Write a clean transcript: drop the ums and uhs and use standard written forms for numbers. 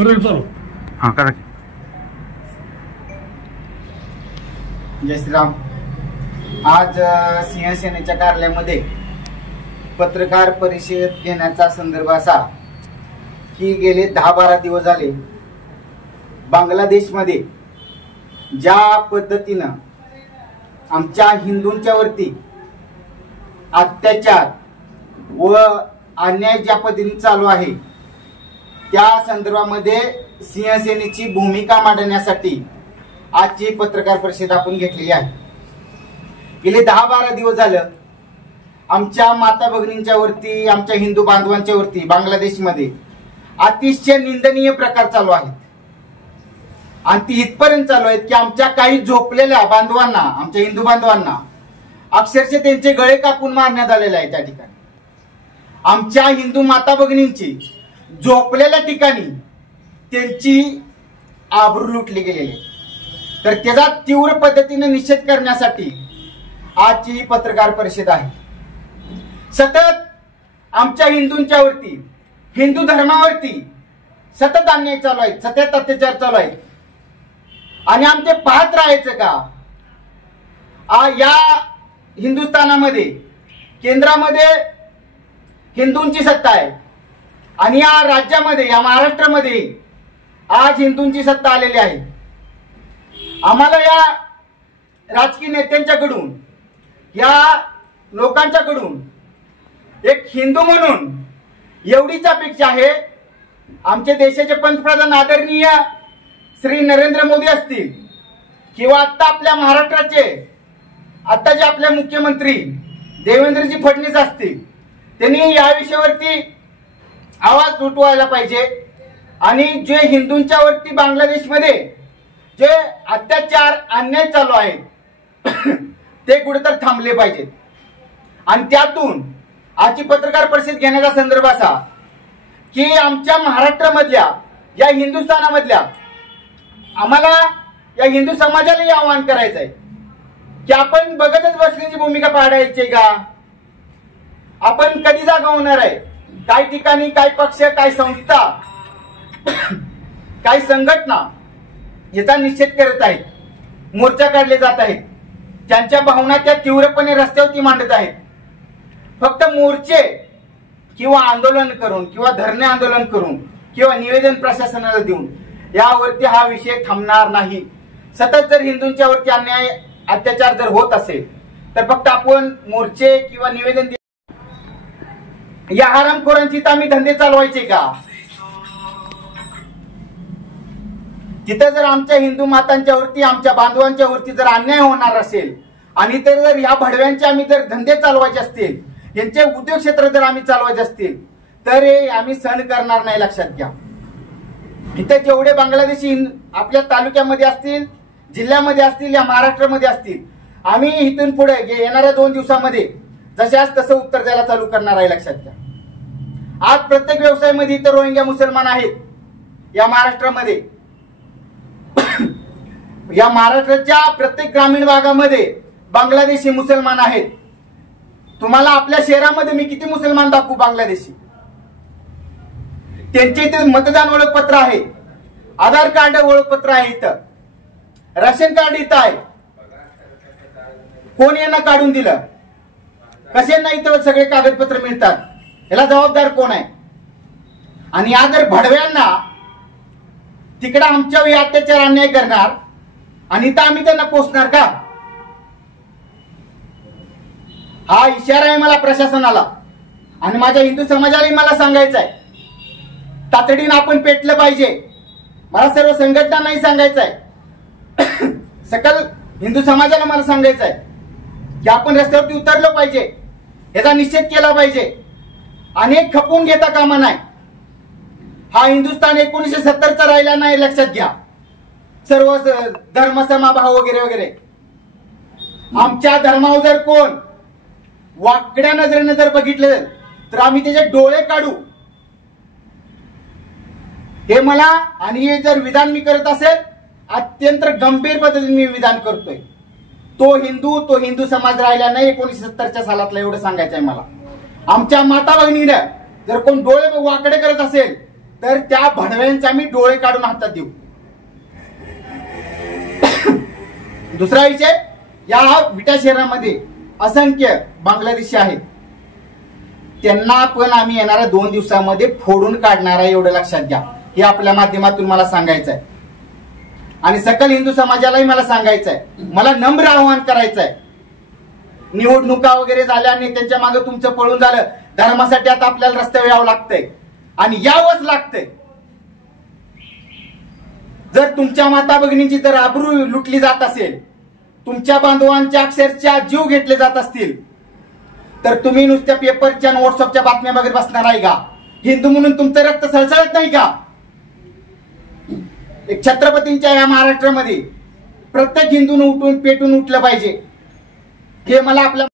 हां करा की. जय श्रीराम. आज सिंहसेनेच्या कार्यालयामध्ये पत्रकार परिषद घेण्याचा संदर्भ असा की गेले 10-12 दिवस झाले बांगलादेशमध्ये ज्या पद्धतीनं आमच्या हिंदूंच्या वरती अत्याचार व अन्याय ज्या पद्धतीने चालू आहे त्या संदर्भामध्ये सिंहसेनेची भूमिका मांडण्यासाठी आजची पत्रकार परिषद आपण घेतलेली आहे. गेले 10-12 दिवस झालं आमच्या माता भगिनींच्या वरती, आमच्या हिंदू बांधवांच्या वरती बांगलादेशमध्ये अतिशय निंदनीय प्रकार चालू आहेत आणि ती इथपर्यंत चालू आहेत की आमच्या काही झोपलेल्या बांधवांना, आमच्या हिंदू बांधवांना अक्षरशः त्यांचे गळे कापून मारण्यात आलेले आहे. त्या ठिकाणी आमच्या हिंदू माता भगिनींची झोपलेल्या ठिकाणी त्यांची आबरू लुटली गेलेली आहे. तर त्याचा तीव्र पद्धतीने निषेध करण्यासाठी आजची पत्रकार परिषद आहे. सतत आमच्या हिंदूंच्या वरती, हिंदू धर्मावरती सतत अन्याय चालू आहे, सतत अत्याचार चालू आहे आणि आमचे पाहत राहायचं का? या हिंदुस्थानामध्ये केंद्रामध्ये हिंदूंची सत्ता आहे आणि या राज्यामध्ये, या महाराष्ट्रामध्ये आज हिंदूंची सत्ता आलेली आहे. आम्हाला या राजकीय नेत्यांच्याकडून, या लोकांच्याकडून एक हिंदू म्हणून एवढीच अपेक्षा आहे. आमचे देशाचे पंतप्रधान आदरणीय श्री नरेंद्र मोदी असतील किंवा आता आपल्या महाराष्ट्राचे आताचे आपले मुख्यमंत्री देवेंद्रजी फडणवीस असतील, त्यांनी या विषयावरती आवाज उठवायला पाहिजे आणि जे हिंदूंच्या वरती बांगलादेशमध्ये जे अत्याचार, अन्याय चालू आहे ते कुठेतरी थांबले पाहिजेत. आणि त्यातून आजची पत्रकार परिषद घेण्याचा संदर्भ असा की आमच्या महाराष्ट्रामधल्या, या हिंदुस्थानामधल्या आम्हाला या हिंदू समाजालाही आवाहन करायचं आहे की आपण बघतच बसण्याची भूमिका पाडायची का? आपण कधी जागा होणार आहे? काही ठिकाणी काही पक्ष, काही संस्था, काही संघटना याचा निषेध करत आहेत, मोर्चा काढले जात आहेत, त्यांच्या भावना त्या तीव्रपणे रस्त्यावरती मांडत आहेत. फक्त मोर्चे किंवा आंदोलन करून किंवा धरणे आंदोलन करून किंवा निवेदन प्रशासनाला देऊन यावरती हा विषय थांबणार नाही. सतत जर हिंदूंच्या वरती अन्याय, अत्याचार जर होत असेल तर फक्त आपण मोर्चे किंवा निवेदन, या हरामखोरांची तर आम्ही धंदे चालवायचे का? तिथं जर आमच्या हिंदू मातांच्या वरती, आमच्या बांधवांच्या वरती जर अन्याय होणार असेल आणि तर जर ह्या भडव्यांचे आम्ही जर धंदे चालवायचे असतील, यांचे उद्योग क्षेत्र जर आम्ही चालवायचे असतील तर हे आम्ही सहन करणार नाही. लक्षात घ्या. इथं जेवढे बांगलादेशी आपल्या तालुक्यामध्ये असतील, जिल्ह्यामध्ये असतील, या महाराष्ट्रामध्ये असतील, आम्ही इथून पुढे येणाऱ्या 2 दिवसामध्ये जशाच तसं उत्तर द्यायला चालू करणार आहे. लक्षात घ्या. आज प्रत्येक व्यवसायामध्ये इथं रोहिंग्या मुसलमान आहेत. या महाराष्ट्रामध्ये, या महाराष्ट्राच्या प्रत्येक ग्रामीण भागामध्ये बांगलादेशी मुसलमान आहेत. तुम्हाला आपल्या शहरामध्ये मी किती मुसलमान दाखवू बांगलादेशी? त्यांचे इथे मतदान ओळखपत्र आहे, आधार कार्ड ओळखपत्र आहे, इथं राशन कार्ड इथं आहे. कोण यांना काढून दिलं? कशांना इथं सगळे कागदपत्र मिळतात? याला जबाबदार कोण आहे? आणि या जर भडव्यांना तिकडे आमच्यावर अत्याचार, अन्याय करणार आणि इथं आम्ही त्यांना पोचणार का? हा इशारा आहे मला प्रशासनाला आणि माझ्या हिंदू समाजालाही मला सांगायचं आहे. तातडीनं आपण पेटलं पाहिजे. मला सर्व संघटनांनाही सांगायचं आहे, सकल हिंदू समाजाला मला सांगायचं आहे की आपण रस्त्यावरती उतरलो पाहिजे, याचा निषेध केला पाहिजे. अनेक खपून घेता कामा नाही. हा हिंदुस्थान 1970चा राहिला नाही. लक्षात घ्या. सर्व धर्म समभाव वगैरे वगैरे. आमच्या धर्मावर जर कोण वाकड्या नजरेने जर बघितलं तर आम्ही त्याचे डोळे काढू. हे मला, आणि हे जर विधान मी करत असेल अत्यंत गंभीर पद्धतीने मी विधान करतोय. तो हिंदू समाज राहिला नाही 1970च्या सालातला, एवढं सांगायचं आहे मला. आमच्या माता भगिनीने जर कोण डोळे वाकडे करत असेल तर त्या भडव्यांचा मी डोळे काढून हातात देऊ. दुसरा विषय, या विटा शहरामध्ये असंख्य बांगलादेशी आहेत, त्यांना पण आम्ही येणाऱ्या 2 दिवसामध्ये फोडून काढणार आहे, एवढं लक्षात घ्या. हे आपल्या माध्यमातून मला सांगायचं आहे. आणि सकल हिंदू समाजालाही मला सांगायचं आहे, मला नम्र आवाहन करायचं आहे. निवडणुका वगैरे झाल्या आणि त्यांच्या मागे तुमचं पळून झालं, धर्मासाठी आता आपल्याला रस्त्यावर यावं लागतंय आणि यावंच लागतंय. जर तुमच्या माता भगिनींची जर आबरू लुटली जात असेल, तुमच्या बांधवांच्या अक्षरशः जीव घेतले जात असतील, तर तुम्ही नुसत्या पेपरच्या आणि व्हॉट्सअपच्या बातम्या बघत बसणार आहे का? हिंदू म्हणून तुमचं रक्त सळसळत नाही का? एक छत्रपतींच्या या महाराष्ट्रामध्ये प्रत्येक हिंदून उठून पेटून उठलं पाहिजे, हे मला आपल्या